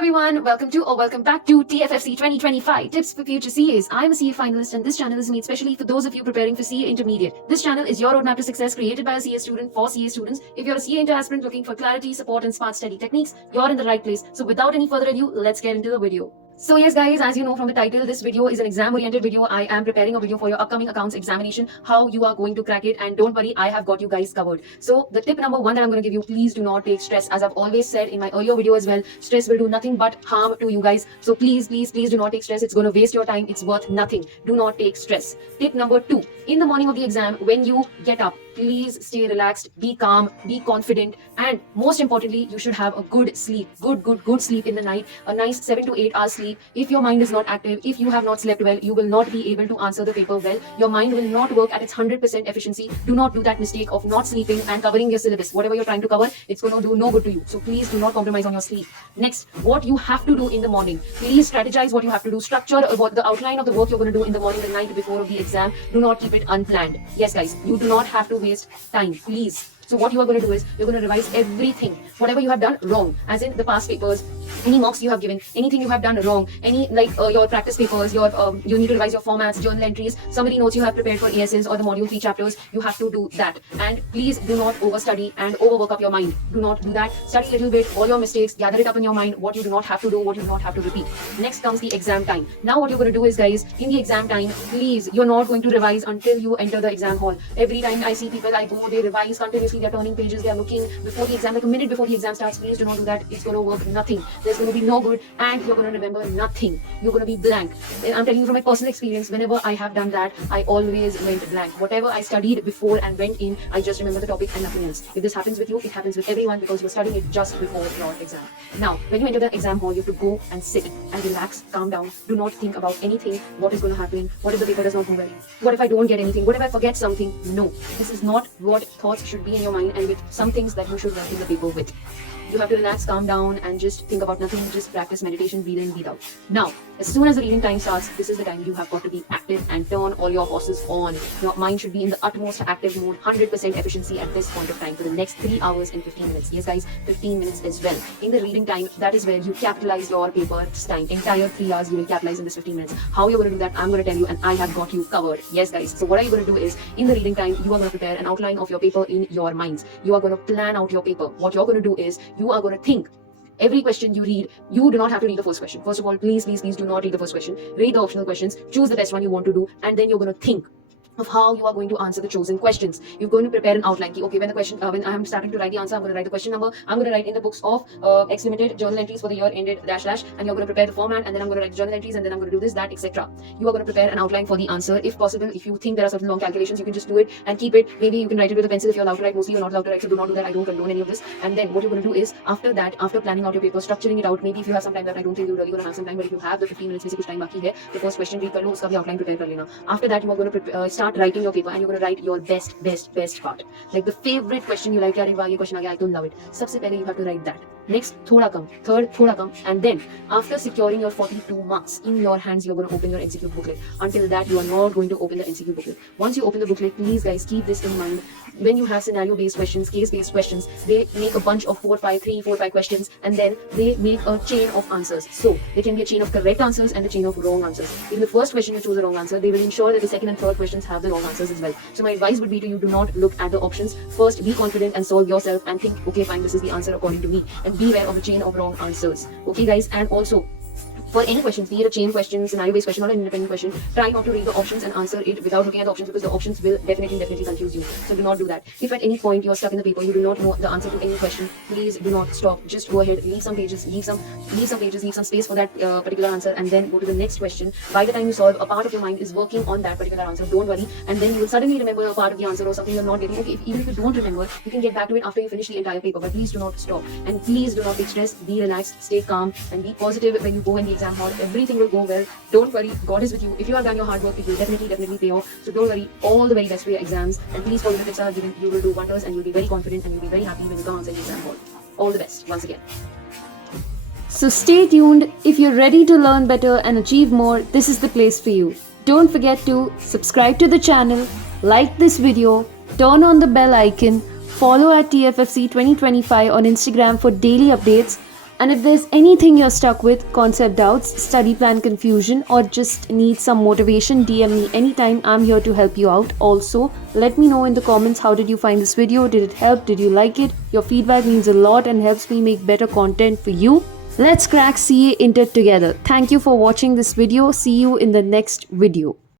everyone, welcome back to TFFC 2025 Tips for Future CAs. I'm a CA finalist and this channel is made specially for those of you preparing for CA Intermediate. This channel is your roadmap to success created by a CA student for CA students. If you're a CA Inter aspirant looking for clarity, support and smart study techniques, you're in the right place. So without any further ado, let's get into the video. So yes guys, as you know from the title, this video is an exam oriented video. I am preparing a video for your upcoming accounts examination, how you are going to crack it, and don't worry, I have got you guys covered. So the tip number one that I'm going to give you, please do not take stress. As I've always said in my earlier video as well, stress will do nothing but harm to you guys. So please do not take stress. It's going to waste your time. It's worth nothing. Do not take stress. Tip number two, in the morning of the exam, when you get up, please stay relaxed, be calm, be confident, and most importantly, you should have a good sleep, good sleep in the night, a nice 7 to 8 hours sleep. If your mind is not active, if you have not slept well, you will not be able to answer the paper well. Your mind will not work at its 100% efficiency. Do not do that mistake of not sleeping and covering your syllabus. Whatever you're trying to cover, it's going to do no good to you. So please do not compromise on your sleep. Next, what you have to do in the morning, please strategize what you have to do, structure what the outline of the work you're going to do in the morning, the night before of the exam. Do not keep it unplanned. Yes guys, you do not have to waste time, please. So what you are going to do is you're going to revise everything, whatever you have done wrong, as in the past papers, any mocks you have given, anything you have done wrong, any your practice papers, you need to revise your formats, journal entries, summary notes you have prepared for ESNs or the module 3 chapters. You have to do that, and please do not overstudy and overwork up your mind. Do not do that. Study a little bit, all your mistakes, gather it up in your mind, what you do not have to do, what you do not have to repeat. Next comes the exam time. Now what you're going to do is guys, in the exam time, please, you're not going to revise until you enter the exam hall. Every time I see people, I go, they revise continuously, they're turning pages, they are looking before the exam, like a minute before the exam starts. Please do not do that. It's going to work nothing. There's going to be no good, and you're going to remember nothing. You're going to be blank. I'm telling you from my personal experience, whenever I have done that, I always went blank. Whatever I studied before and went in, I just remember the topic and nothing else. If this happens with you, it happens with everyone, because you're studying it just before your exam. Now, when you enter the exam hall, you have to go and sit and relax, calm down. Do not think about anything. What is going to happen? What if the paper does not go well? What if I don't get anything? What if I forget something? No, this is not what thoughts should be in your mind, and with some things that you should write in the paper with. You have to relax, calm down, and just think about nothing. Just practice meditation, breathe in, breathe out. Now, as soon as the reading time starts, this is the time you have got to be active and turn all your horses on. Your mind should be in the utmost active mode, 100% efficiency at this point of time for the next 3 hours and 15 minutes. Yes guys, 15 minutes as well. In the reading time, that is where you capitalize your paper's time. Entire 3 hours you will capitalize in this 15 minutes. How you're going to do that, I'm going to tell you, and I have got you covered. Yes guys, so what are you going to do is, in the reading time, you are going to prepare an outline of your paper in your minds. You are going to plan out your paper. What you're going to do is, you are going to think. Every question you read, you do not have to read the first question. First of all, please do not read the first question. Read the optional questions, choose the best one you want to do, and then you're going to think of how you are going to answer the chosen questions. You're going to prepare an outline. Okay, when I am starting to write the answer, I'm going to write the question number. I'm going to write in the books of X Limited journal entries for the year ended -- and you're going to prepare the format, and then I'm going to write the journal entries, and then I'm going to do this, that, etc. You are going to prepare an outline for the answer. If possible, if you think there are certain long calculations, you can just do it and keep it. Maybe you can write it with a pencil if you're allowed to write. Mostly you're not allowed to write, so do not do that. I don't condone any of this. And then what you're going to do is, after that, after planning out your paper, structuring it out, maybe if you have some time, that I don't think you're really going to have some time, but if you have the 15 minutes में से कुछ time बाकी है, the first question read कर लो, उसका भी outline prepare कर लेना. After that, you are going to start writing your paper, and you're going to write your best part, like the favorite question you like. यार वाह ये question आ गया, I don't love it. सबसे पहले you have to write that. Next, थोड़ा कम. Third, थोड़ा कम. And then, after securing your 42 marks in your hands, you're going to open your MCQ booklet. Until that, you are not going to open the MCQ booklet. Once you open the booklet, please guys, keep this in mind. When you have scenario-based questions, case-based questions, they make a bunch of 4, 5 questions, and then they make a chain of answers. So, there can be a chain of correct answers and a chain of wrong answers. In the first question you choose a wrong answer, they will ensure that the second and third questions have the wrong answers as well. So my advice would be to you, do not look at the options. First, be confident and solve yourself and think, okay fine, this is the answer according to me, and beware of the chain of wrong answers. Okay guys, and also, for any questions, be it a chain question, scenario-based question, or an independent question, try not to read the options and answer it without looking at the options, because the options will definitely confuse you. So do not do that. If at any point you are stuck in the paper, you do not know the answer to any question, please do not stop. Just go ahead, leave some pages, leave some space for that particular answer, and then go to the next question. By the time you solve, a part of your mind is working on that particular answer. Don't worry, and then you will suddenly remember a part of the answer or something you're not getting. Okay, even if you don't remember, you can get back to it after you finish the entire paper. But please do not stop, and please do not take stress. Be relaxed, stay calm, and be positive when you go in the exam hall. Everything will go well. Don't worry, God is with you. If you have done your hard work, it will definitely pay off. So don't worry. All the very best for your exams, and please follow the tips I have given. You will do wonders, and you'll be very confident, and you'll be very happy when you come outside the exam hall. All the best once again. So stay tuned. If you're ready to learn better and achieve more, this is the place for you. Don't forget to subscribe to the channel, like this video, turn on the bell icon, follow at TFFC 2025 on Instagram for daily updates. And if there's anything you're stuck with, concept doubts, study plan confusion, or just need some motivation, DM me anytime. I'm here to help you out. Also, let me know in the comments, how did you find this video? Did it help? Did you like it? Your feedback means a lot and helps me make better content for you. Let's crack CA Inter together. Thank you for watching this video. See you in the next video.